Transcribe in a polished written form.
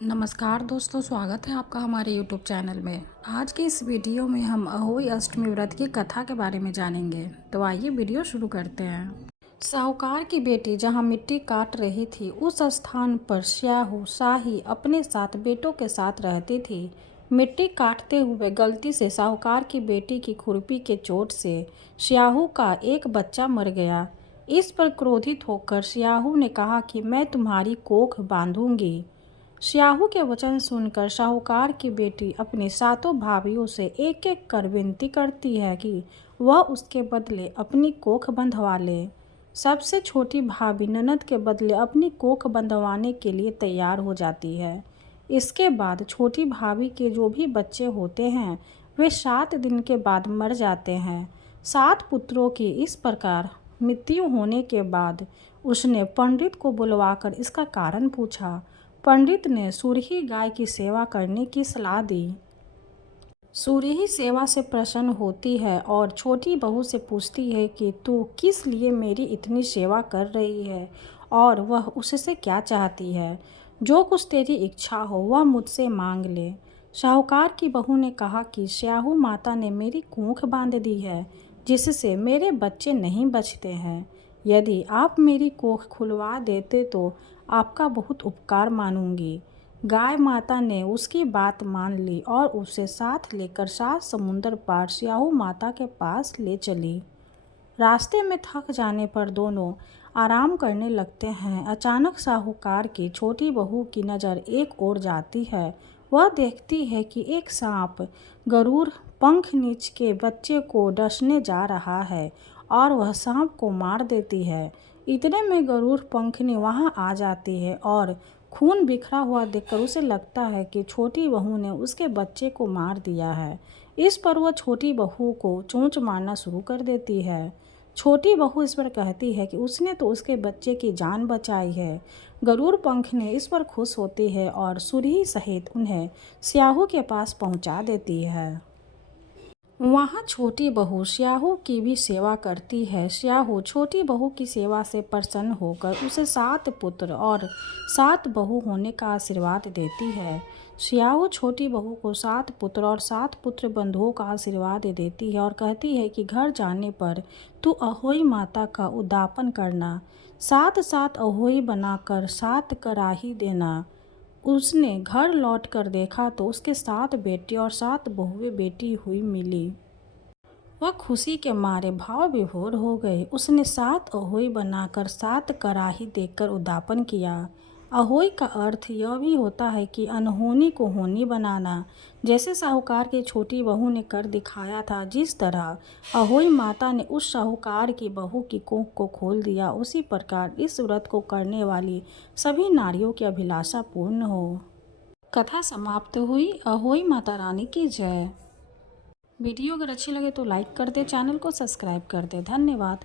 नमस्कार दोस्तों, स्वागत है आपका हमारे YouTube चैनल में। आज के इस वीडियो में हम अहोई अष्टमी व्रत की कथा के बारे में जानेंगे। तो आइए वीडियो शुरू करते हैं। साहूकार की बेटी जहां मिट्टी काट रही थी, उस स्थान पर स्याहू शाही अपने 7 बेटों के साथ रहती थी। मिट्टी काटते हुए गलती से साहूकार की बेटी की खुरपी के चोट से स्याहू का एक बच्चा मर गया। इस पर क्रोधित होकर स्याहू ने कहा कि मैं तुम्हारी कोख बांधूंगी। स्याहू के वचन सुनकर साहूकार की बेटी अपनी 7 भाभियों से एक एक कर विनती करती है कि वह उसके बदले अपनी कोख बंधवा ले। सबसे छोटी भाभी ननद के बदले अपनी कोख बंधवाने के लिए तैयार हो जाती है। इसके बाद छोटी भाभी के जो भी बच्चे होते हैं वे 7 दिन के बाद मर जाते हैं। 7 पुत्रों की इस प्रकार मृत्यु होने के बाद उसने पंडित को बुलवाकर इसका कारण पूछा। पंडित ने सूरही गाय की सेवा करने की सलाह दी। सूरही सेवा से प्रसन्न होती है और छोटी बहू से पूछती है कि तू किस लिए मेरी इतनी सेवा कर रही है और वह उससे क्या चाहती है। जो कुछ तेरी इच्छा हो वह मुझसे मांग ले। साहूकार की बहू ने कहा कि स्याहू माता ने मेरी कोख बांध दी है, जिससे मेरे बच्चे नहीं बचते हैं। यदि आप मेरी कोख खुलवा देते तो आपका बहुत उपकार मानूंगी। गाय माता ने उसकी बात मान ली और उसे साथ लेकर 7 समुंदर पार स्याहू माता के पास ले चली। रास्ते में थक जाने पर दोनों आराम करने लगते हैं। अचानक साहूकार की छोटी बहू की नज़र एक ओर जाती है। वह देखती है कि एक सांप गरुड़ पंख नीच के बच्चे को डसने जा रहा है और वह सांप को मार देती है। इतने में गरुड़ पंखनी वहां आ जाती है और खून बिखरा हुआ देखकर उसे लगता है कि छोटी बहू ने उसके बच्चे को मार दिया है। इस पर वह छोटी बहू को चोंच मारना शुरू कर देती है। छोटी बहू इस पर कहती है कि उसने तो उसके बच्चे की जान बचाई है। गरुड़ पंखनी इस पर खुश होती है और सुरही सहित उन्हें स्याहू के पास पहुंचा देती है। वहाँ छोटी बहू स्याहू की भी सेवा करती है। स्याहू छोटी बहू की सेवा से प्रसन्न होकर उसे 7 पुत्र और 7 बहू होने का आशीर्वाद देती है। स्याहू छोटी बहू को 7 पुत्र और 7 पुत्र बंधुओं का आशीर्वाद देती है और कहती है कि घर जाने पर तू अहोई माता का उद्यापन करना। 7-7 अहोई बनाकर 7 कराही देना। उसने घर लौटकर देखा तो उसके 7 बेटे और 7 बहुएं बेटी हुई मिली। वह खुशी के मारे भाव विभोर हो गए। उसने 7 अहोई बनाकर 7 कराही देकर उद्यापन किया। अहोई का अर्थ यह भी होता है कि अनहोनी को होनी बनाना। जैसे साहूकार की छोटी बहू ने कर दिखाया था, जिस तरह अहोई माता ने उस साहूकार की बहू की कोख को खोल दिया, उसी प्रकार इस व्रत को करने वाली सभी नारियों की अभिलाषा पूर्ण हो। कथा समाप्त हुई। अहोई माता रानी की जय। वीडियो अगर अच्छी लगे तो लाइक कर दे, चैनल को सब्सक्राइब कर दे। धन्यवाद।